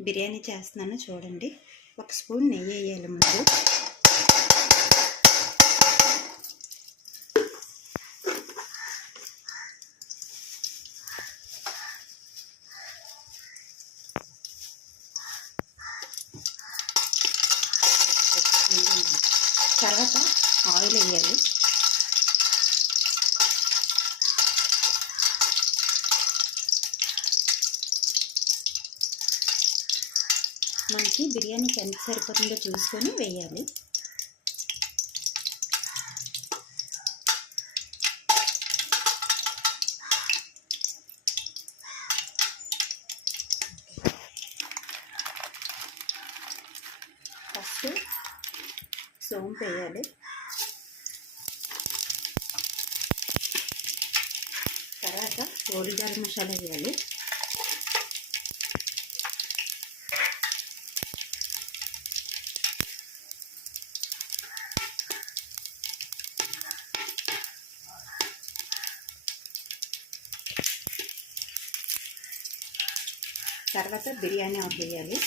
బిర్యానీ చేస్తున్నాను చూడండి. ఒక స్పూన్ నెయ్యి వేయాలి ముందు. మనకి బిర్యానీకి ఎంత సరిపోతుందో చూసుకొని వేయాలి. ఫస్ట్ సోంపు వేయాలి. తర్వాత ఓడిగాల మసాలా వేయాలి. తర్వాత బిర్యానీ ఆకు వేయాలి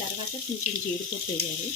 తర్వాత కొంచెం జీడిపప్పు వేయాలి.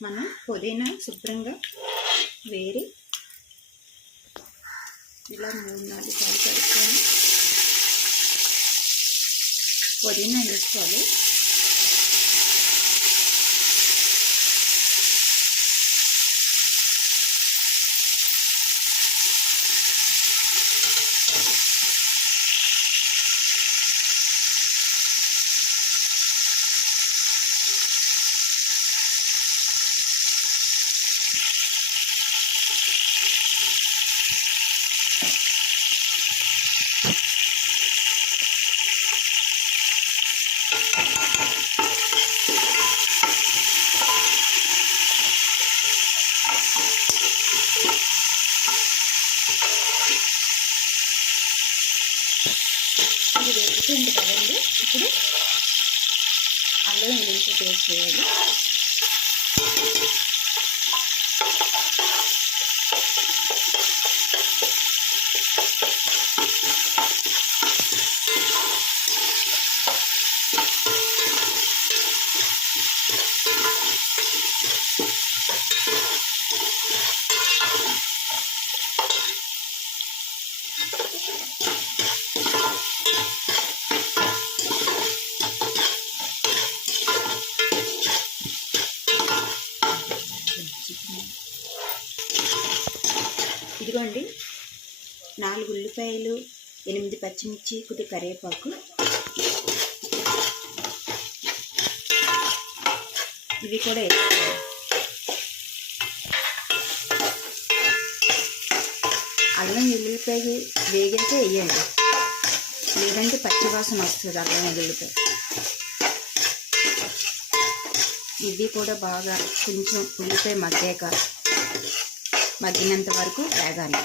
మనం పుదీనా శుభ్రంగా వేరి ఇలా మూడు నాలుగు సార్లు కలుపుకొని పుదీనా వేసుకోవాలి. అల్లం వెల్లుల్లి ఇదిగోండి. నాలుగు ఉల్లిపాయలు ఎనిమిది పచ్చిమిర్చి కొద్ది కరివేపాకు. ఇవి కూడా వేసుకోవాలి. అల్లం వెల్లుల్లిపాయ వేగాక వేయండి. లేదంటే పచ్చి వాసన వస్తుంది అల్లం వెల్లుల్లిపాయ. ఇవి కూడా బాగా కొంచెం ఉల్లిపాయ మగ్గాక మగ్గినంత వరకు వేగాలి.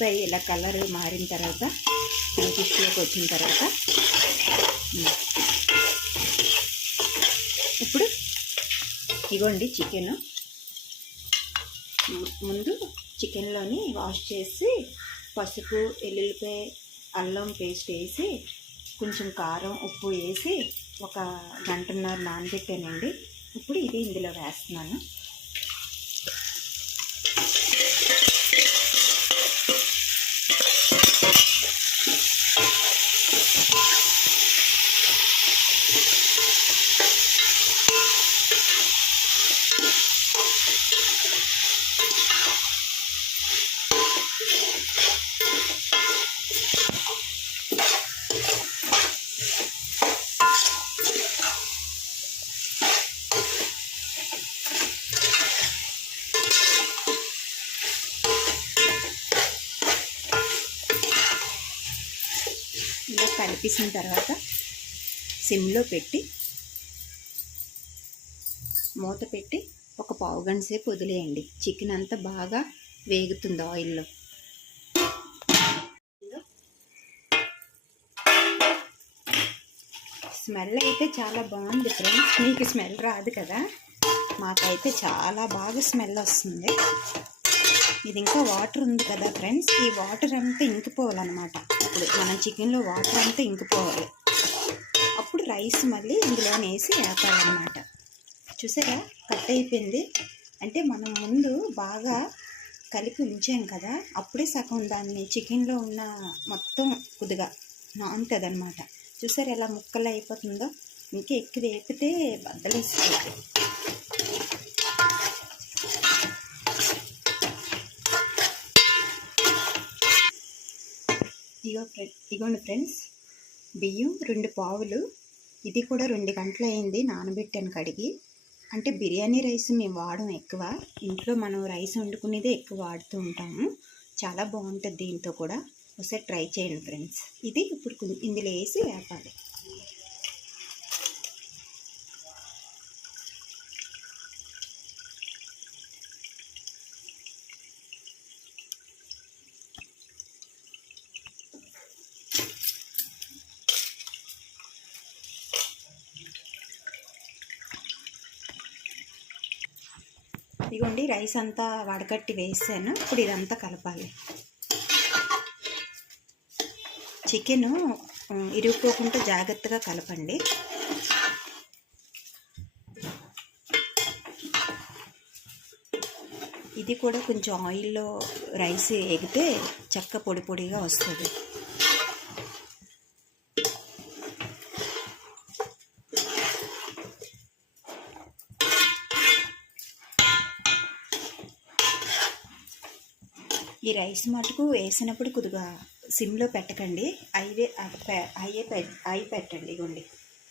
ఉల్లిపాయ ఇలా కలర్ మారిన తర్వాత పింకిష్లోకి వచ్చిన తర్వాత ఇప్పుడు ఇగోండి చికెన్. ముందు చికెన్లోని వాష్ చేసి పసుపు ఎల్లుల్లిపాయ అల్లం పేస్ట్ వేసి కొంచెం కారం ఉప్పు వేసి ఒక గంటన్నర నానబెట్టానండి. ఇప్పుడు ఇది ఇందులో వేస్తున్నాను. ఇలా తర్వాత సిమ్లో పెట్టి మూత పెట్టి ఒక పావు గంట సేపు వదిలేయండి. చికెన్ అంతా బాగా వేగుతుంది ఆయిల్లో. స్మెల్ అయితే చాలా బాగుంది ఫ్రెండ్స్. మీకు స్మెల్ రాదు కదా? మాకైతే చాలా బాగా స్మెల్ వస్తుంది. ఇది ఇంకా వాటర్ ఉంది కదా ఫ్రెండ్స్? ఈ వాటర్ అంతా ఇంకిపోవాలన్నమాట. ఇప్పుడు మనం చికెన్లో వాటర్ అంతా ఇంకిపోవాలి. అప్పుడు రైస్ మళ్ళీ ఇందులో వేసి వేపాలన్నమాట. చూసారా? కట్ అయిపోయింది. అంటే మనం ముందు బాగా కలిపి ఉంచాం కదా అప్పుడే సగం దాన్ని చికెన్లో ఉన్న మొత్తం కుదుగా నానుతుంది అనమాట చూసారా ఎలా ముక్కలు అయిపోతుందో? ఇంకా ఎక్కువ వేపితే బద్దలేస్తుంది. ఇగో ఫ్రెండ్ ఇగోండి ఫ్రెండ్స్. బియ్యం రెండు పావులు. ఇది కూడా రెండు గంటలు అయింది నానబెట్టాను కడిగి. అంటే బిర్యానీ రైస్ మేము వాడడం ఎక్కువ. ఇంట్లో మనం రైస్ వండుకునేదే ఎక్కువ వాడుతూ ఉంటాము. చాలా బాగుంటుంది దీంతో కూడా. ఒకసారి ట్రై చేయండి ఫ్రెండ్స్. ఇది ఇప్పుడు ఇందులో వేసి వేపాలి. ఇదిగోండి రైస్ అంతా వడకట్టి వేసాను. ఇప్పుడు ఇదంతా కలపాలి. చికెను ఇరుక్కోకుండా జాగ్రత్తగా కలపండి. ఇది కూడా కొంచెం ఆయిల్లో రైస్ ఎగితే చెక్క పొడి పొడిగా వస్తుంది. ఈ రైస్ మటుకు వేసినప్పుడు కొద్దిగా సిమ్లో పెట్టకండి. ఐవే అయ్యే ఐ పెట్టండి ఇగోండి.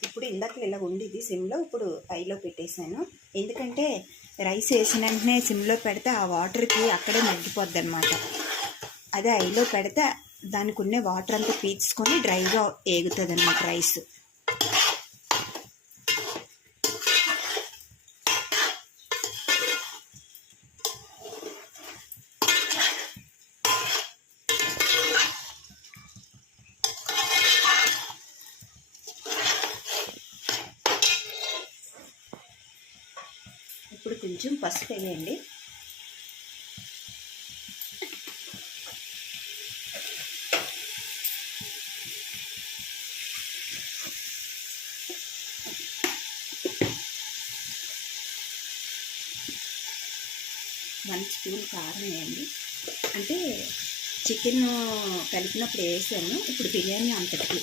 ఇప్పుడు ఇందాక ఇలా ఉండేది సిమ్లో ఇప్పుడు పైలో పెట్టేశాను. ఎందుకంటే రైస్ వేసిన వెంటనే సిమ్లో పెడితే ఆ వాటర్కి అక్కడే మగ్గిపోద్ది అనమాట అదే ఐలో పెడితే దానికి ఉన్న వాటర్ అంతా పీల్చుకొని డ్రైగా ఏగుతుంది అనమాట రైస్ ఇప్పుడు కొంచెం పసుపు వేయండి. వన్ స్పూన్ కారం వేయండి. అంటే చికెన్ కలిపినప్పుడు వేసాను. ఇప్పుడు బిర్యానీ అంతటికి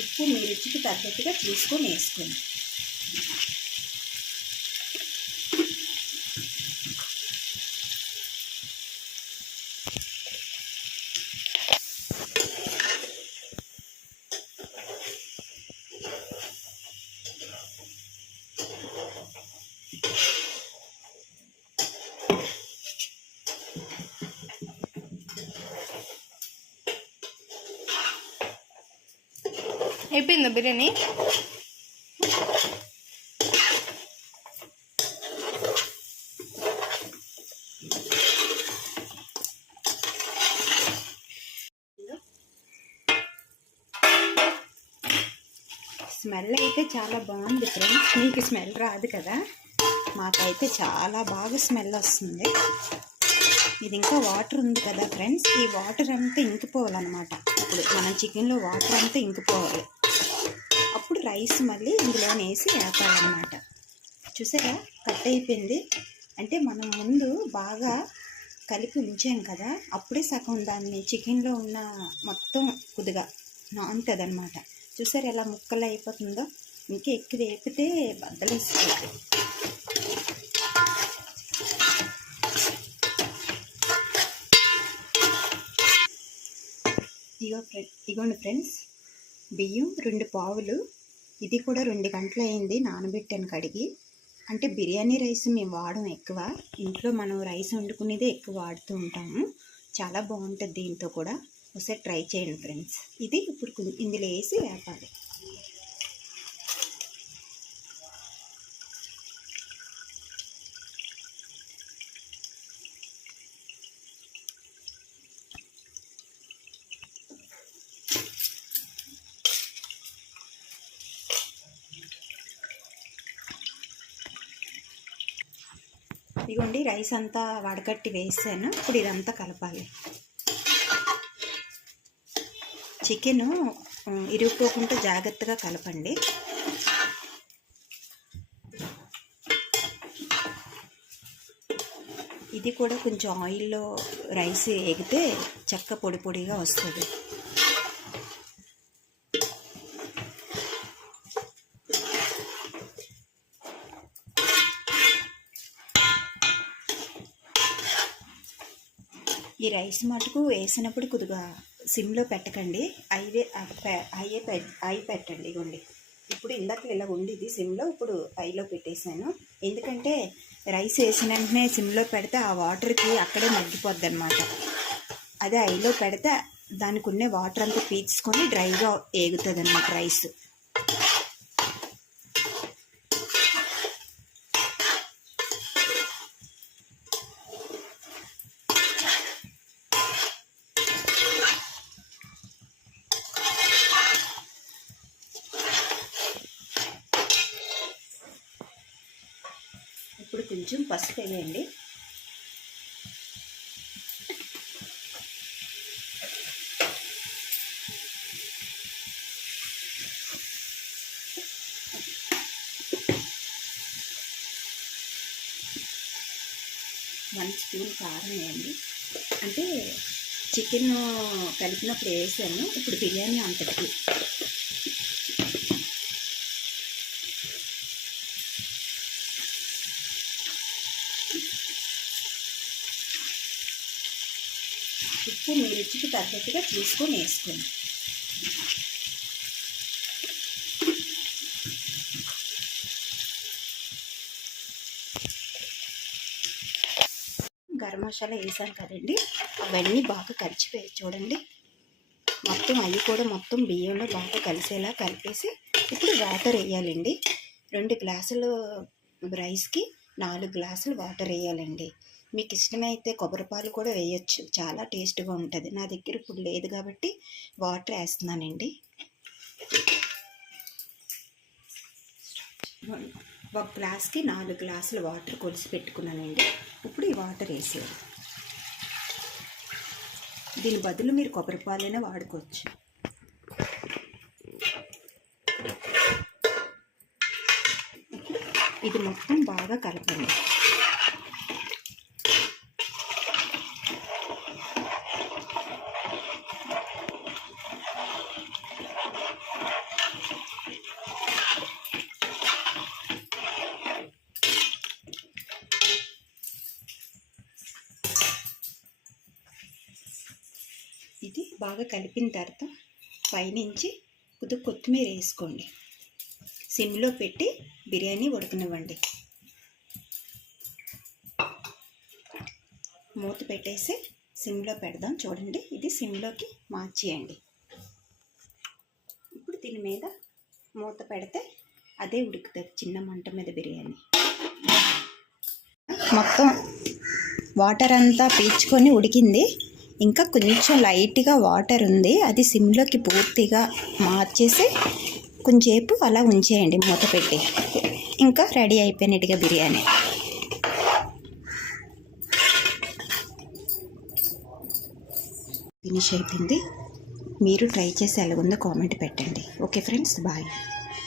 ఉప్పు మీ రుచికి తగ్గట్టుగా చూసుకొని వేసుకోండి. అయిపోయిందా స్మెల్ అయితే చాలా బాగుంది ఫ్రెండ్స్. మీకు స్మెల్ రాదు కదా? మాకైతే చాలా బాగా స్మెల్ వస్తుంది. ఇది ఇంకా వాటర్ ఉంది కదా ఫ్రెండ్స్? ఈ వాటర్ అంతా ఇంకిపోవాలన్నమాట. ఇప్పుడు మనం చికెన్లో వాటర్ అంతా ఇంకిపోవాలి. రైస్ మళ్ళీ ఇందులో వేసి వేపాలన్నమాట. చూసారా? కట్ అయిపోయింది. అంటే మనం ముందు బాగా కలిపి ఉంచాం కదా అప్పుడే సగం దాన్ని చికెన్లో ఉన్న మొత్తం కుదుగా నానుతుంది అనమాట చూసారు ఎలా ముక్కలు అయిపోతుందో? ఇంకా ఎక్కువ వేపితే బద్దలేస్తుంది. ఇగో ఫ్రెండ్ ఇగోండి ఫ్రెండ్స్. బియ్యం రెండు పావులు ఇది కూడా రెండు గంటలు అయింది నానబెట్టాను కడిగి. అంటే బిర్యానీ రైస్ మేము వాడడం ఎక్కువ. ఇంట్లో మనం రైస్ వండుకునేదే ఎక్కువ వాడుతూ ఉంటాము. చాలా బాగుంటుంది దీంతో కూడా. ఒకసారి ట్రై చేయండి ఫ్రెండ్స్. ఇది ఇప్పుడు ఇందులో వేసి వేపాలి. ఇదిగోండి రైస్ అంతా వడకట్టి వేసాను. ఇప్పుడు ఇదంతా కలపాలి. చికెను ఇరుక్కోకుండా జాగ్రత్తగా కలపండి. ఇది కూడా కొంచెం ఆయిల్లో రైస్ ఎగితే చెక్క పొడి పొడిగా వస్తుంది. ఈ రైస్ మటుకు వేసినప్పుడు కొద్దిగా సిమ్లో పెట్టకండి. ఐవే అయ్యే ఐ పెట్టండి ఇగోండి. ఇప్పుడు ఇందాక ఇలా ఉండేది సిమ్లో ఇప్పుడు ఐలో పెట్టేశాను. ఎందుకంటే రైస్ వేసిన వెంటనే సిమ్లో పెడితే ఆ వాటర్కి అక్కడే మగ్గిపోద్ది అనమాట అదే ఐలో పెడితే దానికి ఉన్న వాటర్ అంతా పీల్చుకొని డ్రైగా ఏగుతుంది అనమాట రైస్ ఇప్పుడు కొంచెం పసుపు వేయండి. వన్ స్పూన్ కారం వేయండి. అంటే చికెన్ కలిపినప్పుడు వేసాను. ఇప్పుడు బిర్యానీ అంతటికి ఉప్పు మీ రుచికి తగ్గట్టుగా చూసుకొని వేసుకోండి. గరం మసాలా వేసాను కదండి అవన్నీ బాగా కలిసిపోయాయి చూడండి. మొత్తం అవి కూడా మొత్తం బియ్యంలో బాగా కలిసేలా కలిపేసి ఇప్పుడు వాటర్ వేయాలండి. రెండు గ్లాసులు రైస్కి నాలుగు గ్లాసులు వాటర్ వేయాలండి. మీకు ఇష్టమైతే కొబ్బరిపాలు కూడా వేయొచ్చు. చాలా టేస్ట్గా ఉంటుంది. నా దగ్గర ఇప్పుడు లేదు కాబట్టి వాటర్ వేస్తున్నానండి. ఒక గ్లాస్కి నాలుగు గ్లాసులు వాటర్ కొలిసి పెట్టుకున్నానండి. ఇప్పుడు ఈ వాటర్ వేసేయాలి. దీని బదులు మీరు కొబ్బరి పాలైనా వాడుకోవచ్చు. ఇది మొత్తం బాగా కలపండి. ఇది బాగా కలిపిన తర్వాత పైనుంచి కొద్దిగా కొత్తిమీర వేసుకోండి. సిమ్లో పెట్టి బిర్యానీ ఉడకనివ్వండి. మూత పెట్టేసి సిమ్లో పెడదాం చూడండి. ఇది సిమ్లోకి మార్చేయండి. ఇప్పుడు దీని మీద మూత పెడితే అదే ఉడుకుతుంది చిన్న మంట మీద బిర్యానీ. మొత్తం వాటర్ అంతా పీల్చుకొని ఉడికింది. ఇంకా కొంచెం లైట్గా వాటర్ ఉంది. అది సిమ్లోకి పూర్తిగా మార్చేసి కొంచెంసేపు అలా ఉంచేయండి మూత పెట్టి. ఇంకా రెడీ అయిపోయినట్టుగా బిర్యానీ. ఫినిష్ అయిపోయింది. మీరు ట్రై చేసి ఎలాగుందో కామెంట్ పెట్టండి. Okay friends bye.